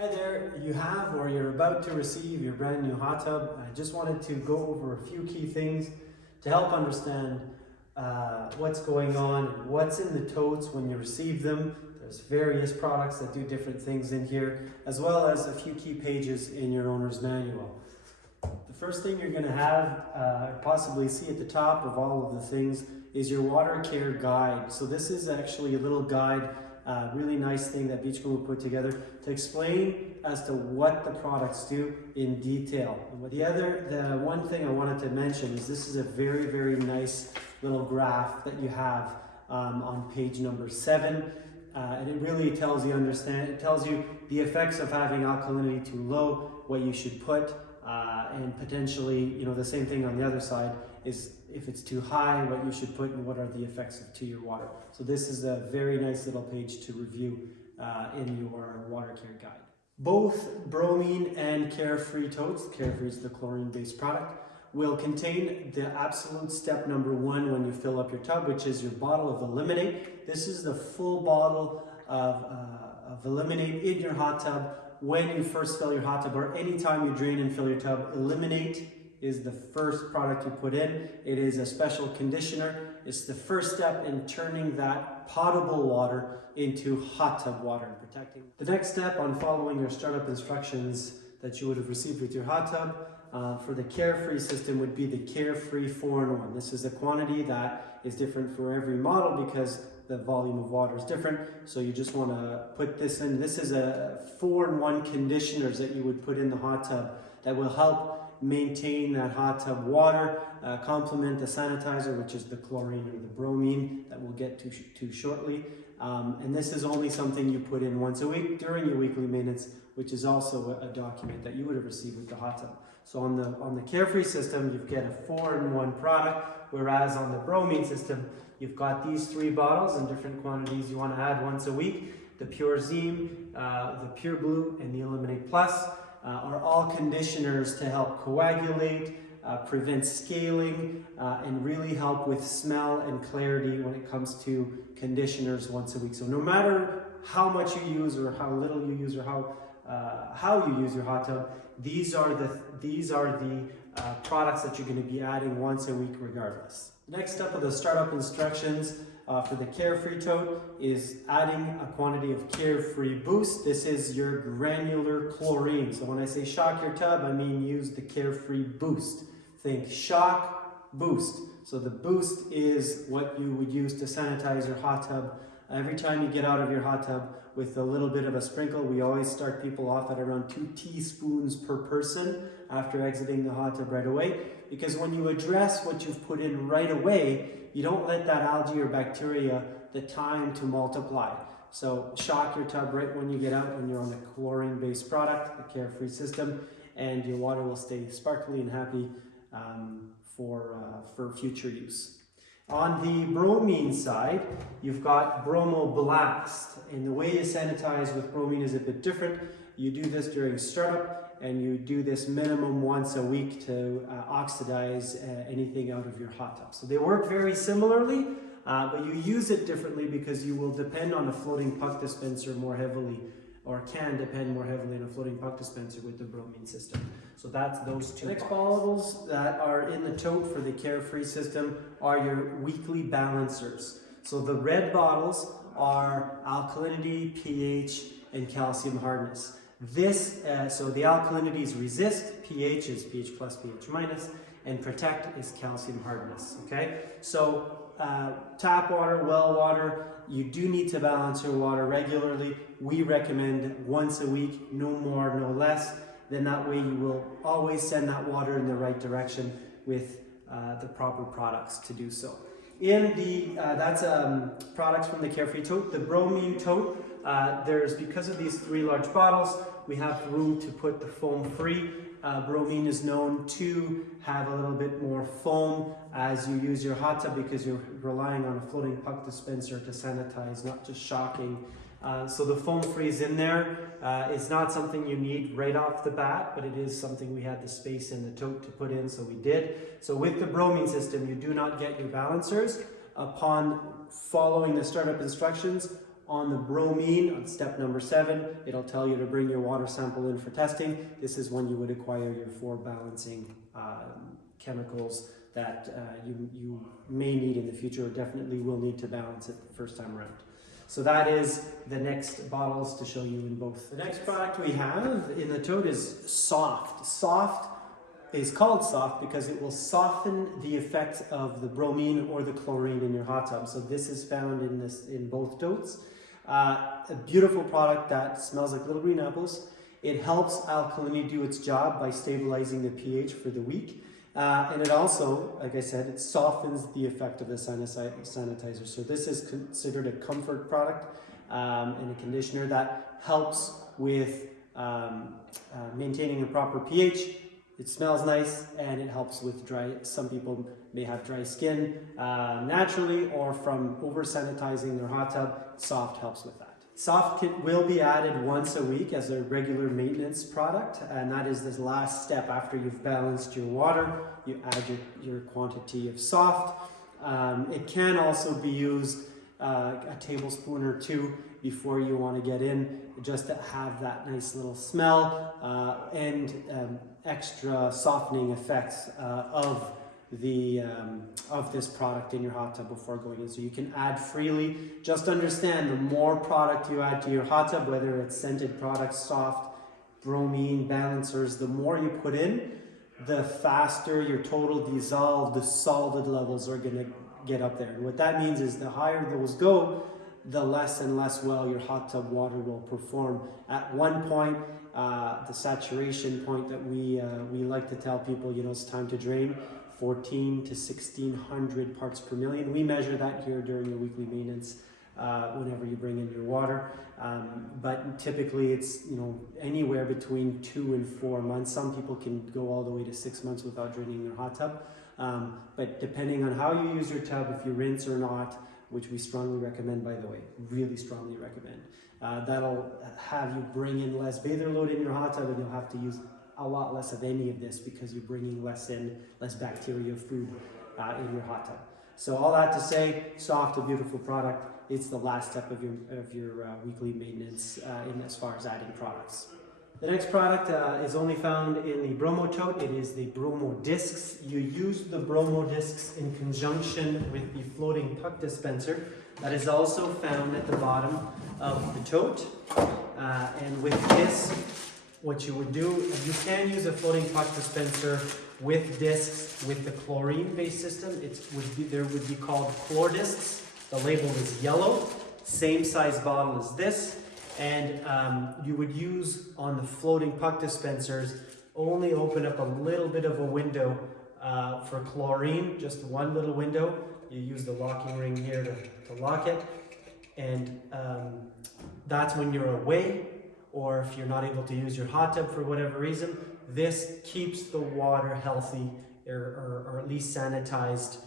Hi there, you have or you're about to receive your brand new hot tub. I just wanted to go over a few key things to help understand what's going on and what's in the totes when you receive them. There's various products that do different things in here, as well as a few key pages in your owner's manual. The first thing you're going to have, possibly see at the top of all of the things, is your water care guide. So this is actually a little guide, really nice thing that Beachcomber put together to explain as to what the products do in detail. The one thing I wanted to mention is this is a very, very nice little graph that you have on page number 7. And it really tells you the effects of having alkalinity too low, what you should put, and potentially, the same thing on the other side is if it's too high, what you should put and what are the effects to your water. So this is a very nice little page to review in your water care guide. Both bromine and Carefree totes, Carefree is the chlorine-based product, will contain the absolute step number 1 when you fill up your tub, which is your bottle of Eliminate. This is the full bottle of Eliminate in your hot tub when you first fill your hot tub, or anytime you drain and fill your tub. Eliminate is the first product you put in. It is a special conditioner. It's the first step in turning that potable water into hot tub water and protecting. The next step on following your startup instructions that you would have received with your hot tub for the Carefree system would be the Carefree 4-in-1. This is a quantity that is different for every model because the volume of water is different. So you just want to put this in. This is a 4-in-1 conditioners that you would put in the hot tub that will help maintain that hot tub water, complement the sanitizer, which is the chlorine or the bromine that we'll get to shortly. And this is only something you put in once a week during your weekly maintenance, which is also a document that you would have received with the hot tub. So on the Carefree system, you get a 4-in-1 product, whereas on the bromine system, you've got these 3 bottles in different quantities you want to add once a week. The Pure Zeme, the Pure Blue, and the Eliminate Plus are all conditioners to help coagulate, prevent scaling, and really help with smell and clarity when it comes to conditioners once a week. So no matter how much you use or how little you use or how you use your hot tub, these are the products that you're going to be adding once a week regardless. The next step of the startup instructions for the Carefree tote is adding a quantity of Carefree Boost. This is your granular chlorine. So when I say shock your tub, I mean use the Carefree Boost. Think shock, boost. So the boost is what you would use to sanitize your hot tub. Every time you get out of your hot tub with a little bit of a sprinkle, we always start people off at around 2 teaspoons per person after exiting the hot tub right away. Because when you address what you've put in right away, you don't let that algae or bacteria the time to multiply. So shock your tub right when you get out, when you're on a chlorine-based product, the Carefree system, and your water will stay sparkly and happy for future use. On the bromine side, you've got Bromo Blast, and the way you sanitize with bromine is a bit different. You do this during startup, and you do this minimum once a week to oxidize anything out of your hot tub. So they work very similarly, but you use it differently because you will depend on a floating puck dispenser more heavily, or can depend more heavily on a floating puck dispenser with the bromine system. So that's those 2. The next bottles that are in the tote for the Carefree system are your weekly balancers. So the red bottles are alkalinity, pH, and calcium hardness. So the alkalinity is resist, pH is pH plus, pH minus, and protect is calcium hardness, okay? So tap water, well water, you do need to balance your water regularly. We recommend once a week, no more, no less. Then that way you will always send that water in the right direction with the proper products to do so. That's products from the Carefree tote. The bromine tote, because of these 3 large bottles, we have room to put the foam-free. Bromine is known to have a little bit more foam as you use your hot tub because you're relying on a floating puck dispenser to sanitize, not just shocking. So the foam-free is in there. It's not something you need right off the bat, but it is something we had the space in the tote to put in, so we did. So with the bromine system, you do not get your balancers. Upon following the startup instructions, On the bromine, on step number 7, it'll tell you to bring your water sample in for testing. This is when you would acquire your 4 balancing chemicals that you may need in the future, or definitely will need to balance it the first time around. So that is the next bottles to show you in both. The next product we have in the tote is Soft. Soft is called Soft because it will soften the effect of the bromine or the chlorine in your hot tub. So this is found in both totes. A beautiful product that smells like little green apples. It helps alkalinity do its job by stabilizing the pH for the week. And it also, like I said, it softens the effect of the sanitizer. So this is considered a comfort product and a conditioner that helps with maintaining a proper pH. It smells nice and it helps with dry. Some people may have dry skin naturally or from over sanitizing their hot tub. Soft helps with that. Soft will be added once a week as a regular maintenance product, and that is the last step after you've balanced your water. You add your quantity of Soft. It can also be used a tablespoon or 2 before you want to get in, just to have that nice little smell and extra softening effects of this product in your hot tub before going in. So you can add freely. Just understand, the more product you add to your hot tub, whether it's scented products, Soft, bromine, balancers, the more you put in, the faster your total dissolved, the solid levels are going to get up there. And what that means is the higher those go, the less and less well your hot tub water will perform. At one point, the saturation point that we like to tell people, it's time to drain, 14 to 1600 parts per million. We measure that here during your weekly maintenance whenever you bring in your water. But typically it's anywhere between 2 and 4 months. Some people can go all the way to 6 months without draining their hot tub. But depending on how you use your tub, if you rinse or not, which we strongly recommend, by the way, really strongly recommend, that'll have you bring in less bather load in your hot tub, and you'll have to use a lot less of any of this because you're bringing less bacteria, food in your hot tub. So all that to say, Soft, a beautiful product. It's the last step of your weekly maintenance as far as adding products. The next product is only found in the Bromo Tote. It is the Bromo Discs. You use the Bromo Discs in conjunction with the floating puck dispenser that is also found at the bottom of the tote. And with this, what you would do, you can use a floating puck dispenser with discs with the chlorine-based system. There would be called chlor discs. The label is yellow, same size bottle as this. And you would use on the floating puck dispensers, only open up a little bit of a window for chlorine, just one little window. You use the locking ring here to lock it. And that's when you're away, or if you're not able to use your hot tub for whatever reason. This keeps the water healthy or at least sanitized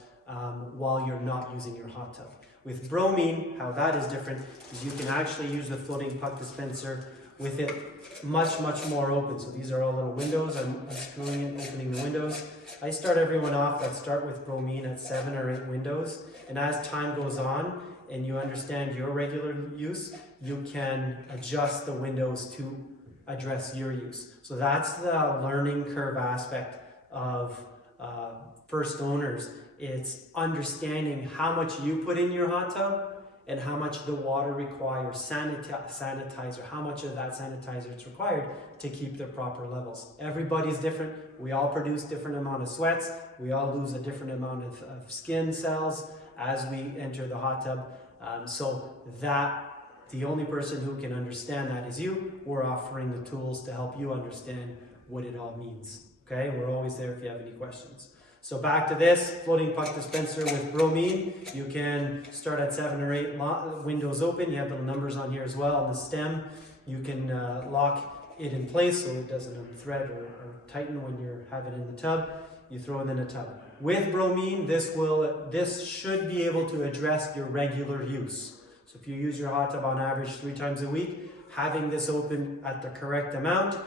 while you're not using your hot tub. With bromine, how that is different is you can actually use the floating puck dispenser with it much more open. So these are all little windows. I'm unscrewing it, opening the windows. I start everyone off, let's start with bromine at 7 or 8 windows. And as time goes on and you understand your regular use, you can adjust the windows to address your use. So that's the learning curve aspect of first owners. It's understanding how much you put in your hot tub and how much the water requires sanitizer, how much of that sanitizer is required to keep the proper levels. Everybody's different. We all produce different amount of sweats. We all lose a different amount of skin cells as we enter the hot tub. The only person who can understand that is you. We're offering the tools to help you understand what it all means. Okay, we're always there if you have any questions. So back to this floating puck dispenser with bromine. You can start at 7 or 8 windows open. You have little numbers on here as well on the stem. You can lock it in place so it doesn't unthread or tighten when you have it in the tub. You throw it in a tub. With bromine, this should be able to address your regular use. So if you use your hot tub on average 3 times a week, having this open at the correct amount,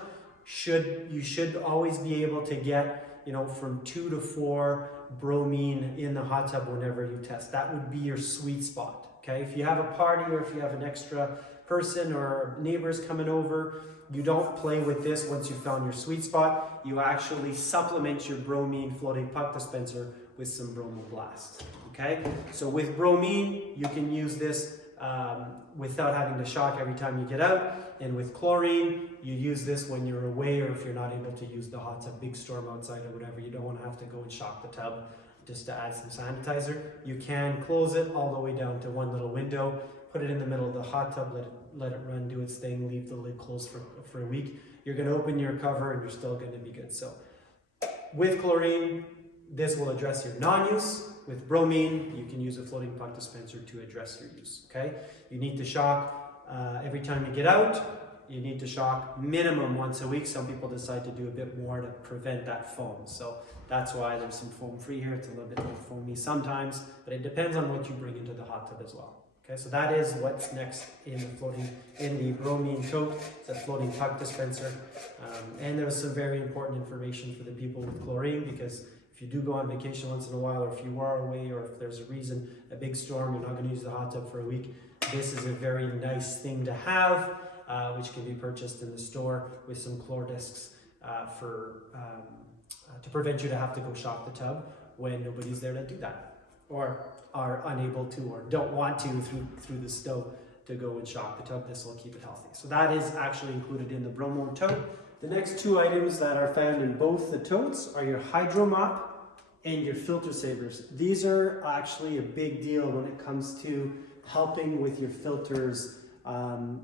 you should always be able to get from 2 to 4 bromine in the hot tub whenever you test. That would be your sweet spot, Okay, if you have a party or if you have an extra person or neighbors coming over, you don't play with this once you've found your sweet spot. You actually supplement your bromine floating puck dispenser with some Bromo Blast. Okay, so with bromine, you can use this without having to shock every time you get out. And with chlorine, you use this when you're away or if you're not able to use the hot tub, big storm outside or whatever. You don't want to have to go and shock the tub just to add some sanitizer. You can close it all the way down to one little window, put it in the middle of the hot tub, let it run, do its thing, leave the lid closed for a week. You're going to open your cover and you're still going to be good. So with chlorine, this will address your non-use. With bromine, you can use a floating puck dispenser to address your use. Okay, you need to shock every time you get out. You need to shock minimum once a week. Some people decide to do a bit more to prevent that foam. So that's why there's some foam free here. It's a little bit more foamy sometimes, but it depends on what you bring into the hot tub as well. Okay, so that is what's next in the bromine tote. It's a floating puck dispenser. And there was some very important information for the people with chlorine, because if you do go on vacation once in a while, or if you are away, or if there's a reason, a big storm, you're not going to use the hot tub for a week, this is a very nice thing to have, which can be purchased in the store with some chlor discs to prevent you to have to go shock the tub when nobody's there to do that, or are unable to, or don't want to through the snow to go and shock the tub. This will keep it healthy. So that is actually included in the Bromo tote. The next two items that are found in both the totes are your hydro mop and your filter savers. These are actually a big deal when it comes to helping with your filters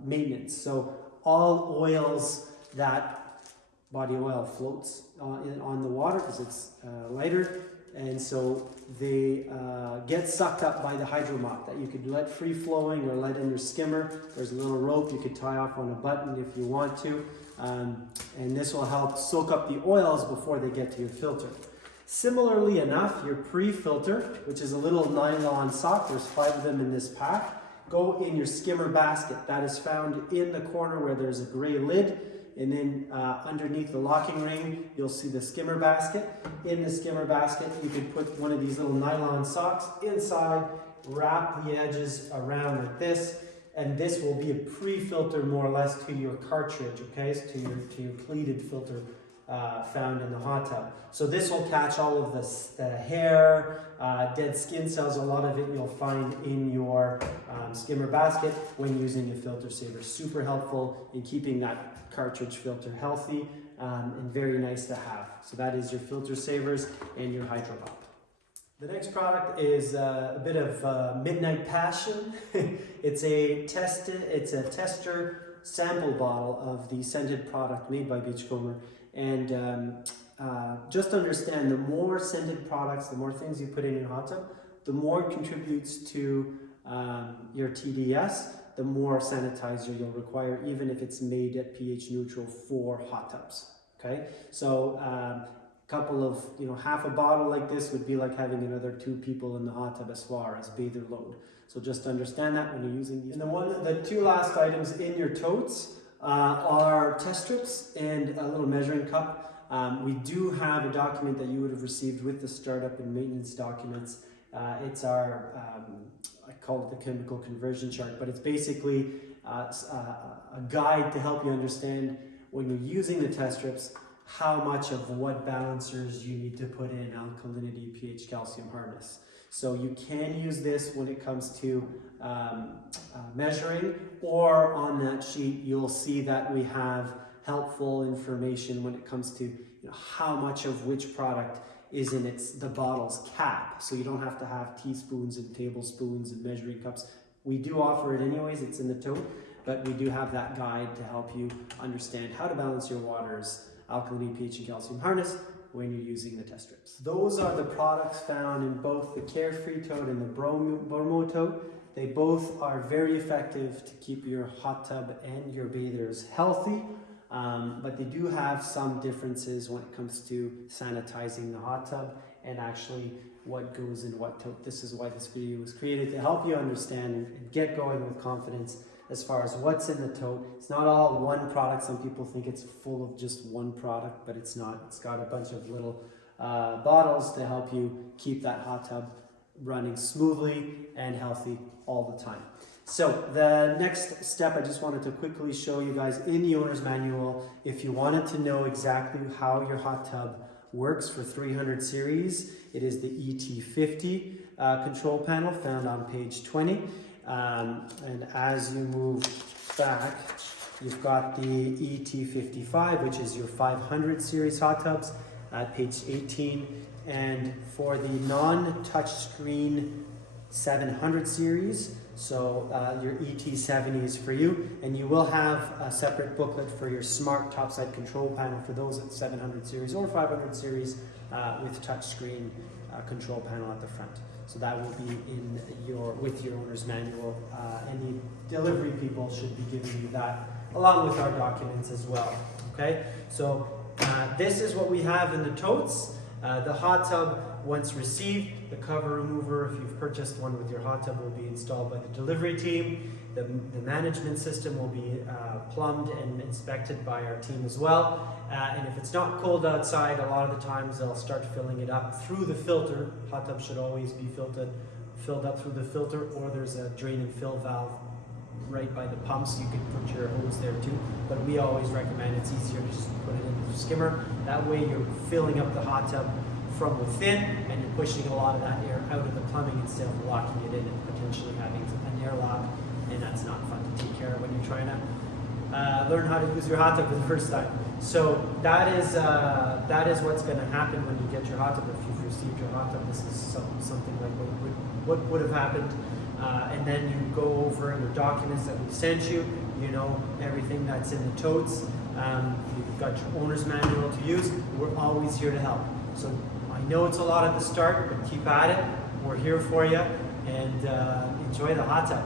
maintenance. So all oils that body oil floats on the water because it's lighter, and so they get sucked up by the hydro mop that you could let free flowing or let in your skimmer. There's a little rope you could tie off on a button if you want to, and this will help soak up the oils before they get to your filter. Similarly enough, your pre-filter, which is a little nylon sock, there's 5 of them in this pack, go in your skimmer basket. That is found in the corner where there's a gray lid, and then underneath the locking ring, you'll see the skimmer basket. In the skimmer basket, you can put one of these little nylon socks inside, wrap the edges around like this, and this will be a pre-filter more or less to your cartridge, okay, so to your pleated filter found in the hot tub. So this will catch all of the hair, dead skin cells. A lot of it you'll find in your skimmer basket when using a filter saver. Super helpful in keeping that cartridge filter healthy, and very nice to have. So that is your filter savers and your hydro mop. The next product is a bit of midnight passion. It's a tester sample bottle of the scented product made by Beachcomber. And just understand, the more scented products, the more things you put in your hot tub, the more it contributes to your TDS, the more sanitizer you'll require, even if it's made at pH neutral for hot tubs. Okay, so couple of, half a bottle like this would be like having another 2 people in the hot tub as far as bather load. So just understand that when you're using these. And the 2 last items in your totes are test strips and a little measuring cup. We do have a document that you would have received with the startup and maintenance documents. It's our, I call it the chemical conversion chart, but it's basically a guide to help you understand when you're using the test strips how much of what balancers you need to put in: alkalinity, pH, calcium, hardness. So you can use this when it comes to measuring, or on that sheet you'll see that we have helpful information when it comes to how much of which product is in the bottle's cap. So you don't have to have teaspoons and tablespoons and measuring cups. We do offer it anyways, it's in the tote, but we do have that guide to help you understand how to balance your waters, alkalinity, pH, and calcium hardness when you're using the test strips. Those are the products found in both the Carefree Tote and the Bromo Tote. They both are very effective to keep your hot tub and your bathers healthy, but they do have some differences when it comes to sanitizing the hot tub and actually what goes in what tote. This is why this video was created, to help you understand and get going with confidence as far as what's in the tote. It's not all one product. Some people think it's full of just one product, but it's not. It's got a bunch of little bottles to help you keep that hot tub running smoothly and healthy all the time. So the next step, I just wanted to quickly show you guys in the owner's manual, if you wanted to know exactly how your hot tub works for 300 series, it is the ET50 control panel found on page 20. And as you move back, you've got the ET55, which is your 500 series hot tubs at page 18. And for the non-touchscreen 700 series, so your ET70 is for you, and you will have a separate booklet for your smart topside control panel for those at 700 series or 500 series with touchscreen control panel at the front. So that will be in with your owner's manual, and the delivery people should be giving you that along with our documents as well. Okay, so this is what we have in the totes. The hot tub, once received, the cover remover, if you've purchased one with your hot tub, will be installed by the delivery team. The management system will be plumbed and inspected by our team as well. And if it's not cold outside, a lot of the times they'll start filling it up through the filter. Hot tub should always be filled up through the filter, or there's a drain and fill valve right by the pumps. You can put your hose there too, but we always recommend it's easier to just put it into the skimmer. That way you're filling up the hot tub from within and you're pushing a lot of that air out of the plumbing instead of locking it in and potentially having an airlock, and that's not fun to take care of when you're trying to learn how to use your hot tub for the first time. So that is what's going to happen when you get your hot tub. If you've received your hot tub, this is something like what would have happened. And then you go over your documents that we sent you, you know, everything that's in the totes. You've got your owner's manual to use. We're always here to help. So I know it's a lot at the start, but keep at it. We're here for you, and enjoy the hot tub.